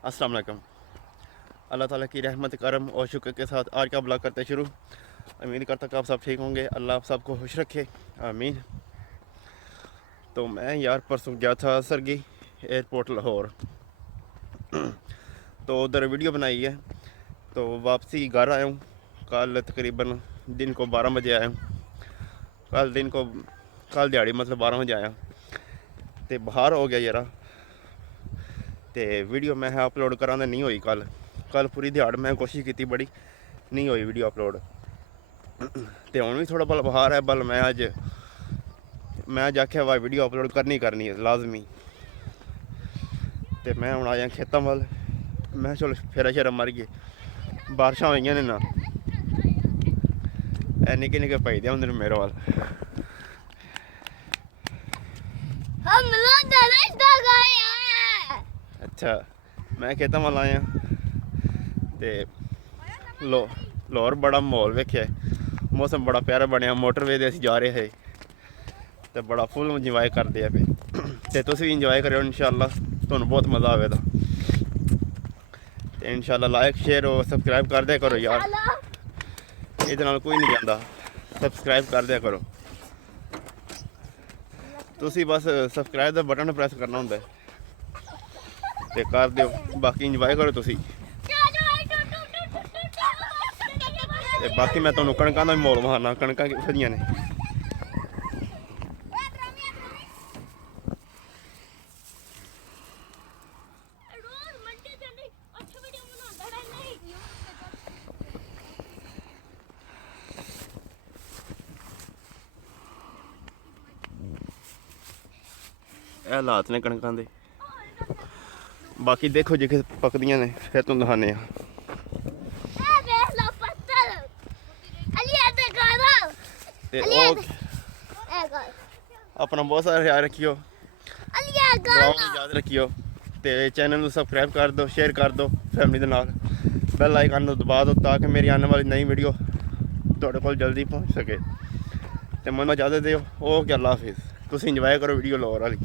अस्सलाम वालेकुम। अल्लाह ताला की रहमत करम और शुक्र के साथ आज का ब्लॉग करते शुरू। उम्मीद करता कि आप सब ठीक होंगे, अल्लाह आप सबको खुश रखे, आमीन। तो मैं यार परसों गया था सरगी एयरपोर्ट लाहौर, तो उधर वीडियो बनाई है। तो वापसी घर आया हूँ, कल तकरीबन दिन को 12 बजे आया हूँ। कल दिहाड़ी मतलब 12 बजे आया तो बाहर हो गया यार। तो वीडियो मैं अपलोड करा नहीं हुई कल पूरी दिहाड़ मैं कोशिश की बड़ी नहीं हुई वीडियो अपलोड। तो हूँ भी थोड़ा बल बाहर है, बल मैं अज आख्या वा वीडियो अपलोड करनी है लाजमी। तो मैं हूँ आया खेतों वाल, मैं चलो फेरा शेरा मारिए। बारिशां हुई ने ना, निक्के निक्के भाई दे होंदे ने मेरे वाल। अच्छा, मैं खेतों वाल आया तो लाहौर बड़ा माहौल वेख्या, मौसम बड़ा प्यारा बनया। मोटरवे दे असीं जा रहे थे तो बड़ा फुल इंजॉय करते हैं पे। तो तुम भी इंजॉय करो इंशाअल्लाह, तुहानूं बहुत मज़ा आएगा। तो इंशाअल्लाह लाइक शेयर और सबसक्राइब कर दिया करो यार, ये कोई नहीं जाता। सबसक्राइब कर दिया करो, तुसी बस सबसक्राइब का बटन प्रेस करना होंदा है ते कर दिओ। बाकी इंजॉय करो तुसी। ते बाकी मैं तुहानूं कणकां दा भी मोल विखाना, कणकां किहो जिहियां ने। ਇਹ ਹਾਲਾਤ ਨੇ ਕਣਕਾਂ ਦੇ। ਬਾਕੀ ਦੇਖੋ ਜੇ ਪੱਕਦੀਆਂ ਨੇ ਫਿਰ ਤੁਹਾਨੂੰ ਦਿਖਾਉਂਦੇ ਹਾਂ। ਤੇ ਉਹ ਆਪਣਾ ਬਹੁਤ ਸਾਰਾ ਖਿਆਲ ਰੱਖਿਓ, ਦੁਆਵਾਂ ਨੂੰ ਯਾਦ ਰੱਖਿਓ ਤੇ ਚੈਨਲ ਨੂੰ ਸਬਸਕ੍ਰਾइब ਕਰ ਦਿਓ, ਸ਼ੇਅਰ ਕਰ ਦਿਓ ਫੈਮਿਲੀ ਦੇ ਨਾਲ। ਬੈਲ ਆਈਕਨ ਨੂੰ ਦਬਾ ਦਿਓ ਤਾਂ ਕਿ ਮੇਰੀ ਆਉਣ ਵਾਲੀ ਨਈ ਵੀਡੀਓ ਤੁਹਾਡੇ ਕੋਲ ਜਲਦੀ ਪਹੁੰਚ ਸਕੇ। ਤੇ ਮੈਨੂੰ ਇਜਾਜ਼ਤ ਦਿਓ। ਓਕੇ, ਅੱਲਾ ਹਾਫਿਜ਼। ਤੁਸੀਂ ਇੰਜੋਏ ਕਰੋ ਵੀਡੀਓ ਲਾਹੌਰ ਵਾਲੀ।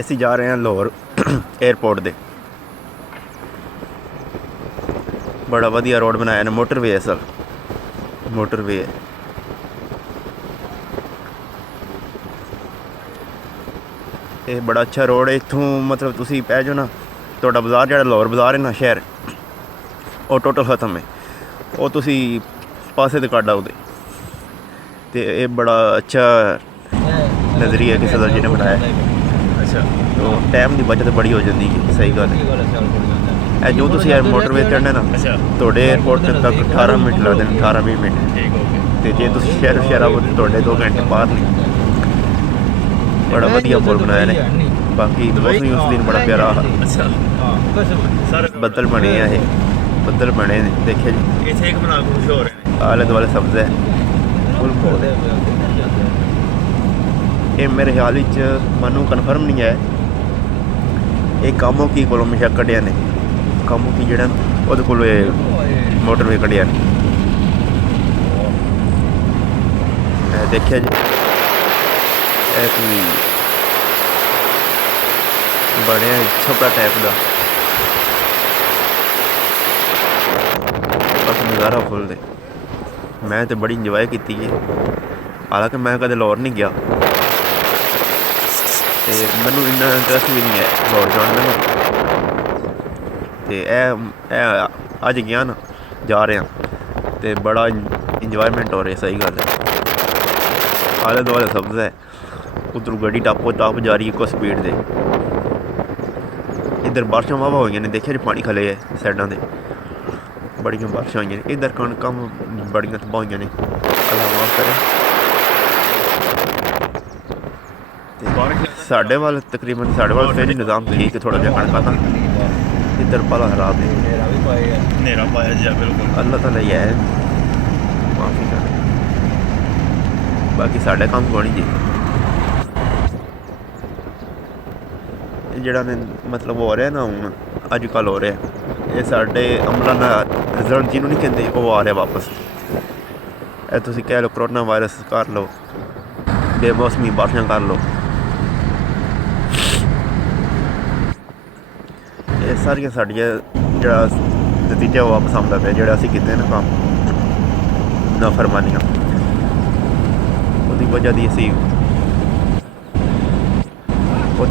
ਅਸੀਂ ਜਾ ਰਹੇ ਹਾਂ ਲਾਹੌਰ 에ਅਰਪੋਰਟ ਦੇ। ਬੜਾ ਵਧੀਆ ਰੋਡ ਬਣਾਇਆ ਨੇ, ਮੋਟਰਵੇ ਹੈ ਸਰ, ਮੋਟਰਵੇ ਹੈ। ਇਹ ਬੜਾ ਅੱਛਾ ਰੋਡ ਹੈ। ਇੱਥੋਂ ਮਤਲਬ ਤੁਸੀਂ ਪੈ ਜਾਓ ਨਾ, ਤੁਹਾਡਾ ਬਾਜ਼ਾਰ ਜਿਹੜਾ ਲਾਹੌਰ ਬਾਜ਼ਾਰ ਹੈ ਨਾ ਸ਼ਹਿਰ, ਉਹ ਟੋਟਲ ਖਤਮ ਹੈ। ਉਹ ਤੁਸੀਂ ਪਾਸੇ ਤੇ ਕੱਢ ਆਓਗੇ। ਤੇ ਇਹ ਬੜਾ ਅੱਛਾ ਨਜ਼ਰੀਆ ਕਿਸੇ ਦਾ ਜਿਹਨੇ ਬਣਾਇਆ। अच्छा, तो टाइम की बचत बड़ी हो जाती है, सही गल है। जो तुम मोटरवे चढ़ने ना थोड़े एयरपोर्ट तक 18 मिनट लगते हैं, 18-20 मिनट। तो जे तुम शहर आओ तो 2 घंटे पार ने। बड़ा वधिया पुल बनाया ने। बाकी मौसम उस दिन बड़ा प्यारा, बदल बने हैं, बदल बने देखे जी, आले दुआले सब्ज है, फुल माहौल है। ये मेरे ख्याल मनु कन्फर्म नहीं है, ये कामों की कोलों हमेशा कढ़िया ने। कामों की जड़ा वो को मोटरवे कढ़िया ने। देखिए जी, कोई बड़े छपड़ा टाइप का बस नज़ारा फुल दे। मैं तो बड़ी इंजॉय की है, हालांकि मैं कदे लाहौर नहीं गया ਤੇ ਮੈਨੂੰ ਇੰਨਾ ਇੰਟਰਸਟ ਵੀ ਨਹੀਂ ਹੈ ਲਾਹੌਰ ਜਾਣ ਦਾ। ਤੇ ਇਹ ਅੱਜ ਗਿਆ ਨਾ, ਜਾ ਰਿਹਾ ਤੇ ਬੜਾ ਇੰਜੋਇਮੈਂਟ ਹੋ ਰਿਹਾ, ਸਹੀ ਗੱਲ ਹੈ। ਆਲੇ ਦੁਆਲੇ ਸਬਜ਼ ਹੈ, ਉੱਧਰੋਂ ਗੱਡੀ ਟਾਪੋ ਟਾਪ ਜਾ ਰਹੀ ਇੱਕੋ ਸਪੀਡ ਦੇ। ਇੱਧਰ ਬਾਰਿਸ਼ਾਂ ਵਾਹਵਾ ਹੋਈਆਂ ਨੇ, ਦੇਖਿਆ ਜੀ ਪਾਣੀ ਖਲੇ ਹੈ ਸਾਈਡਾਂ 'ਤੇ, ਬੜੀਆਂ ਬਾਰਿਸ਼ਾਂ ਹੋਈਆਂ ਨੇ। ਇੱਧਰ ਕਣਕਾਂ ਬੜੀਆਂ ਤਬਾਹ ਹੋਈਆਂ ਨੇ, ਅੱਲਾ ਮਾਫ ਕਰੇ। ਤੇ ਸਾਡੇ ਵੱਲ ਤਕਰੀਬਨ ਸਾਡੇ ਵੱਲ ਫਿਰ ਨਿਜ਼ਾਮ ਠੀਕ ਹੈ ਥੋੜਾ ਜਿਹਾ ਕਣਕਾਂ ਦਾ ਇੱਧਰ ਬੜਾ ਖਰਾਬ ਹੈ ਹਨੇਰਾ ਪਾਇਆ ਜੀ ਬਿਲਕੁਲ ਅੱਲਾਹ ਤਾਲਾ ਹੀ ਹੈ ਮਾਫੀ ਕਰ ਬਾਕੀ ਸਾਡੇ ਕੰਮ ਕੋਣੀ ਜੀ ਇਹ ਜਿਹੜਾ ਨੇ ਮਤਲਬ ਹੋ ਰਿਹਾ ਨਾ ਹੁਣ ਅੱਜ ਕੱਲ੍ਹ ਹੋ ਰਿਹਾ ਇਹ ਸਾਡੇ ਅਮਲਾਂ ਦਾ ਰਿਜ਼ਲਟ ਜਿਹਨੂੰ ਨਹੀਂ ਕਹਿੰਦੇ ਉਹ ਆ ਰਿਹਾ ਵਾਪਸ ਇਹ ਤੁਸੀਂ ਕਹਿ ਲਓ ਕਰੋਨਾ ਵਾਇਰਸ ਕਰ ਲਓ ਬੇਮੌਸਮੀ ਬਾਰਿਸ਼ਾਂ ਕਰ ਲਓ ਇਹ ਸਾਰੀਆਂ ਸਾਡੀਆਂ ਜਿਹੜਾ ਨਤੀਜਾ ਉਹ ਵਾਪਸ ਆਉਂਦਾ ਪਿਆ ਜਿਹੜਾ ਅਸੀਂ ਕੀਤੇ ਨਾ ਕੰਮ ਨਾਫਰਮਾਨੀਆਂ ਉਹਦੀ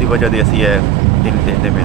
ਵਜ੍ਹਾ ਦੀ ਅਸੀਂ ਇਹ ਦਿਨ ਦੇਖਦੇ ਪਏ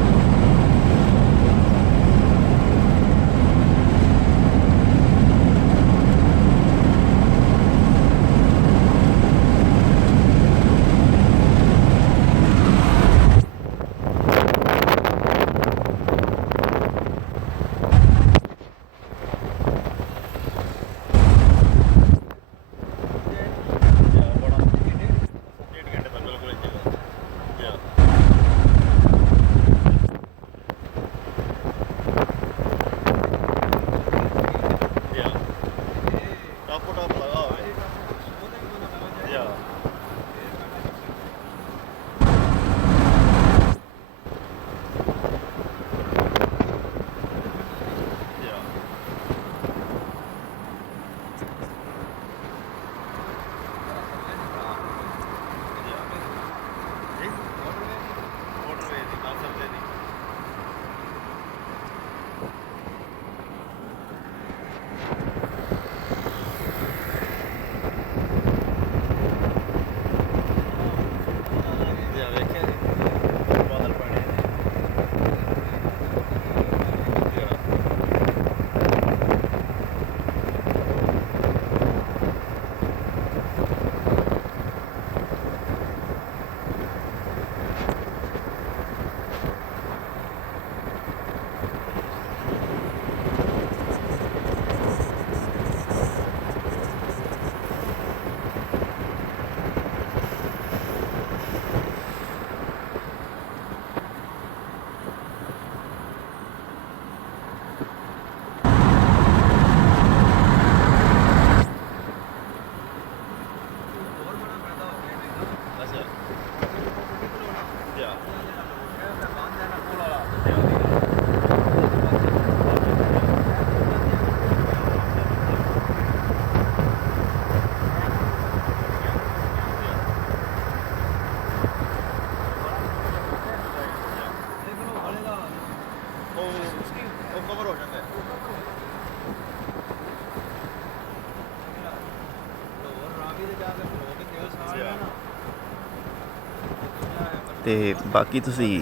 ਤੇ ਬਾਕੀ ਤੁਸੀਂ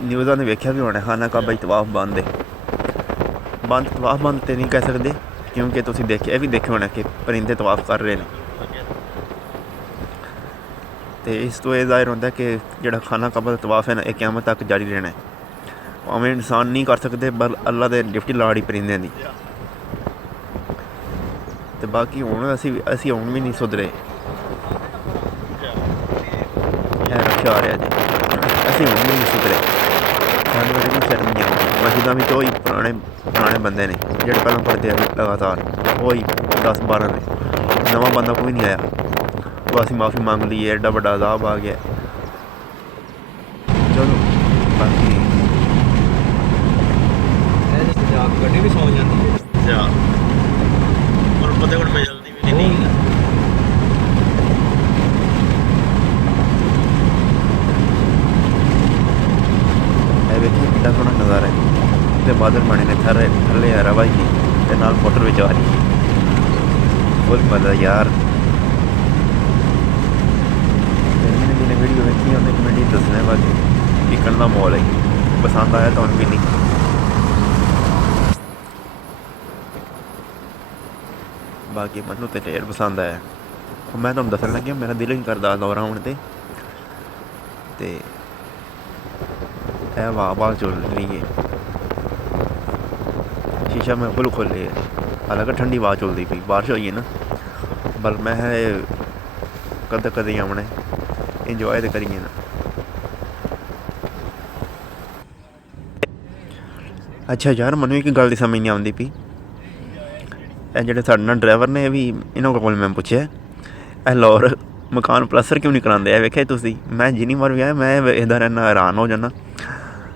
ਨਿਊਜ਼ਾਂ ਨੇ ਵੇਖਿਆ ਵੀ ਹੋਣਾ ਖਾਨਾ ਕਾਬਾ ਤਵਾਫ ਬੰਦ ਤਵਾਫ ਬੰਦ ਤੇ ਨਹੀਂ ਕਹਿ ਸਕਦੇ ਕਿਉਂਕਿ ਤੁਸੀਂ ਦੇਖਿਆ ਇਹ ਵੀ ਦੇਖਿਆ ਹੋਣਾ ਕਿ ਪਰਿੰਦੇ ਤਵਾਫ ਕਰ ਰਹੇ ਨੇ ਤੇ ਇਸ ਤੋਂ ਇਹ ਜ਼ਾਹਿਰ ਹੁੰਦਾ ਕਿ ਜਿਹੜਾ ਖਾਨਾ ਕਾਬਾ ਦਾ ਤਵਾਫ ਹੈ ਨਾ ਇਹ ਕਿਆਮਤ ਤੱਕ ਜਾਰੀ ਰਹਿਣਾ ਹੈ ਭਾਵੇਂ ਇਨਸਾਨ ਨਹੀਂ ਕਰ ਸਕਦੇ ਪਰ ਅੱਲਾ ਦੇ ਡਿਫਟੀ ਲਾੜੀ ਪਰਿੰਦਿਆਂ ਦੀ ਤੇ ਬਾਕੀ ਹੁਣ ਅਸੀਂ ਹੁਣ ਵੀ ਨਹੀਂ ਸੁਧਰੇ ਰੱਖਿਆ ਆ ਰਿਹਾ ਜੀ ਅਸੀਂ ਹੁਣ ਵੀ ਨਹੀਂ ਸੁਧਰੇ ਸਾਡੇ ਬਾਰੇ ਕੋਈ ਸ਼ਰਮ ਨਹੀਂ ਆਉਂਦੀ ਮਸਜਿਦਾਂ ਵਿੱਚ ਉਹੀ ਪੁਰਾਣੇ ਬੰਦੇ ਨੇ ਜਿਹੜੇ ਪਹਿਲਾਂ ਪੜ੍ਹਦੇ ਆ ਲਗਾਤਾਰ ਉਹੀ 10-12 ਨੇ ਨਵਾਂ ਬੰਦਾ ਕੋਈ ਨਹੀਂ ਆਇਆ ਉਹ ਅਸੀਂ ਮਾਫੀ ਮੰਗ ਲਈ ਐਡਾ ਵੱਡਾ ਅਜ਼ਾਬ ਆ ਗਿਆ ਚਲੋ ਬਾਕੀ ਗੱਡੀ ਵੀ ਸੌ ਜਾਂਦੀ ਹੈ ਪਰ ਪਤਾ ਕੋਲ ਮੈਂ ਜਲਦੀ ਵੀ ਨਹੀਂ ਵੇਖੀ ਕਿੰਨਾ ਸੋਹਣਾ ਨਜ਼ਾਰਾ ਹੈ ਤੇ ਬਾਦਲ ਬਣੇ ਨੇ ਥੱਲੇ ਹਵਾ ਹੀ ਤੇ ਨਾਲ ਮੋਟਰ ਵਿੱਚ ਆ ਰਹੀ ਬਹੁਤ ਮਜ਼ਾ ਯਾਰ ਜਿਹਨੇ ਵੀਡੀਓ ਵੇਖੀ ਉਹਨੇ ਕਮੈਂਟ ਵਿੱਚ ਦੱਸਣਾ ਬਾਕੀ ਕਿੱਕਣ ਦਾ ਮੌਲ ਹੈ ਪਸੰਦ ਆਇਆ ਤੁਹਾਨੂੰ ਵੀ ਨਹੀਂ ਬਾਕੀ ਮੈਨੂੰ ਤੇ ਢੇਰ ਪਸੰਦ ਆਇਆ ਮੈਂ ਤੁਹਾਨੂੰ ਦੱਸਣ ਲੱਗਿਆ ਮੇਰਾ ਦਿਲ ਨਹੀਂ ਕਰਦਾ ਦੌਰਾ ਆਉਣ ਤੇ ਇਹ हवा चल रही है शीशा मैं फुल खोले है हालांकि ठंडी हवा चलती पी बारिश हुई है ना बल मैं कद कद आने ਇੰਜੋਏ ਤਾਂ ਕਰੀਏ ਨਾ। ਅੱਛਾ ਯਾਰ, ਮੈਨੂੰ ਇੱਕ ਗੱਲ ਦੀ ਸਮਝ ਨਹੀਂ ਆਉਂਦੀ ਪਈ। ਇਹ ਜਿਹੜੇ ਸਾਡੇ ਨਾਲ ਡਰਾਈਵਰ ਨੇ, ਇਹ ਵੀ ਇਹਨਾਂ ਕੋਲ ਮੈਂ ਪੁੱਛਿਆ ਇਹ ਲਾਹੌਰ ਮਕਾਨ ਪਲਸਤਰ ਕਿਉਂ ਨਹੀਂ ਕਰਾਉਂਦੇ? ਇਹ ਵੇਖਿਆ ਤੁਸੀਂ, ਮੈਂ ਜਿੰਨੀ ਵਾਰ ਵੀ ਆਇਆ ਮੈਂ ਵੇਖਦਾ ਰਹਿਣਾ, ਹੈਰਾਨ ਹੋ ਜਾਂਦਾ।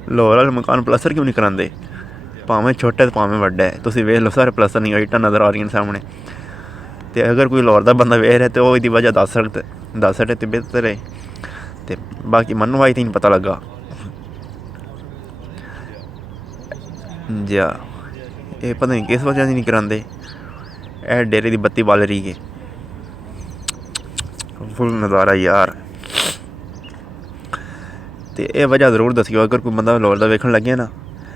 ਲਾਹੌਰ ਵਾਲੇ ਮਕਾਨ ਪਲਸਤਰ ਕਿਉਂ ਨਹੀਂ ਕਰਾਉਂਦੇ? ਭਾਵੇਂ ਛੋਟਾ ਤੇ ਭਾਵੇਂ ਵੱਡਾ ਹੈ, ਤੁਸੀਂ ਵੇਖ ਲਓ ਸਾਰੇ ਪਲਸਤਰ ਨਹੀਂ, ਇੱਟਾਂ ਨਜ਼ਰ ਆ ਰਹੀਆਂ ਸਾਹਮਣੇ। ਅਤੇ ਅਗਰ ਕੋਈ ਲਾਹੌਰ ਦਾ ਬੰਦਾ ਵੇਖ ਰਿਹਾ ਤਾਂ ਉਹ ਇਹਦੀ ਵਜ੍ਹਾ ਦੱਸ ਸਕਦੇ ਤੇ ਬਿਹਤਰ ਹੈ। ਅਤੇ ਬਾਕੀ ਮੈਨੂੰ ਆਈ ਨਹੀਂ ਪਤਾ ਲੱਗਾ ਜਾ ਇਹ ਪਤਾ ਨਹੀਂ ਕਿਸ ਵਜ੍ਹਾ ਨਹੀਂ ਕਰਾਉਂਦੇ। ਇਹ ਡੇਰੇ ਦੀ ਬੱਤੀ ਬਾਲ ਰਹੀ ਹੈ, ਫੁੱਲ ਨਜ਼ਾਰਾ ਯਾਰ। ਅਤੇ ਇਹ ਵਜ੍ਹਾ ਜ਼ਰੂਰ ਦੱਸਿਓ, ਅਗਰ ਕੋਈ ਬੰਦਾ ਲਾਹੌਰ ਦਾ ਵੇਖਣ ਲੱਗਿਆ ਨਾ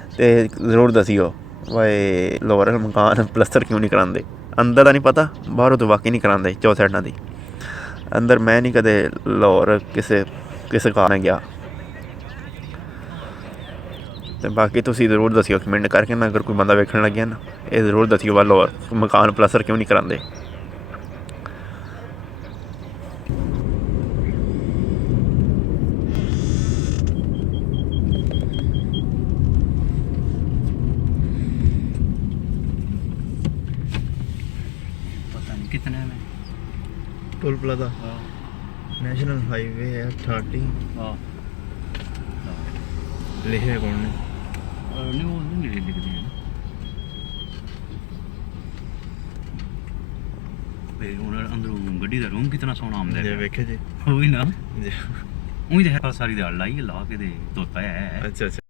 ਅਤੇ ਜ਼ਰੂਰ ਦੱਸਿਓ ਵਾਏ ਲਾਹੌਰ ਮਕਾਨ ਪਲਸਤਰ ਕਿਉਂ ਨਹੀਂ ਕਰਾਉਂਦੇ। ਅੰਦਰ ਦਾ ਨਹੀਂ ਪਤਾ, ਬਾਹਰੋਂ ਤਾਂ ਵਾਕਈ ਨਹੀਂ ਕਰਾਉਂਦੇ ਚੌ ਸਾਈਡਾਂ ਦੀ। ਅੰਦਰ ਮੈਂ ਨਹੀਂ ਕਦੇ ਲਾਹੌਰ ਕਿਸੇ ਕਾਰਨ ਗਿਆ। ਅਤੇ ਬਾਕੀ ਤੁਸੀਂ ਜ਼ਰੂਰ ਦੱਸਿਓ ਕਮੈਂਟ ਕਰਕੇ ਨਾ, ਅਗਰ ਕੋਈ ਬੰਦਾ ਵੇਖਣ ਲੱਗਿਆ ਨਾ ਇਹ ਜ਼ਰੂਰ ਦੱਸਿਓ ਵਾ ਲਾਹੌਰ ਮਕਾਨ ਪਲਸਤਰ ਕਿਉਂ ਨਹੀਂ ਕਰਾਉਂਦੇ। पता नहीं कितने में। टोल प्लाजा नेशनल हाईवे है 30 हाँ लिखे कौन ने? नहीं वो नहीं लिखते हैं भाई। अंदरों गड्डी का रूम कितना सोहना आमदा है, वेखे जी वही ना। वही तो है सारी दाल लाई ला के दे धोता है। अच्छा अच्छा।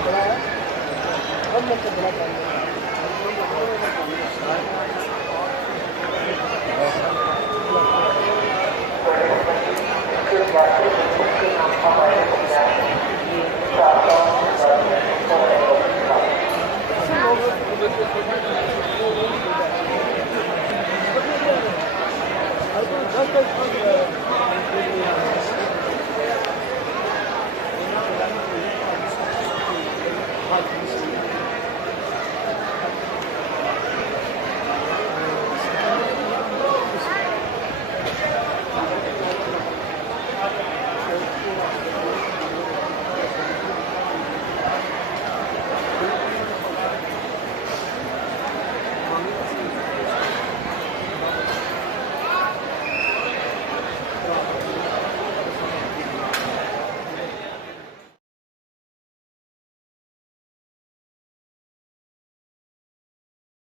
बड़ा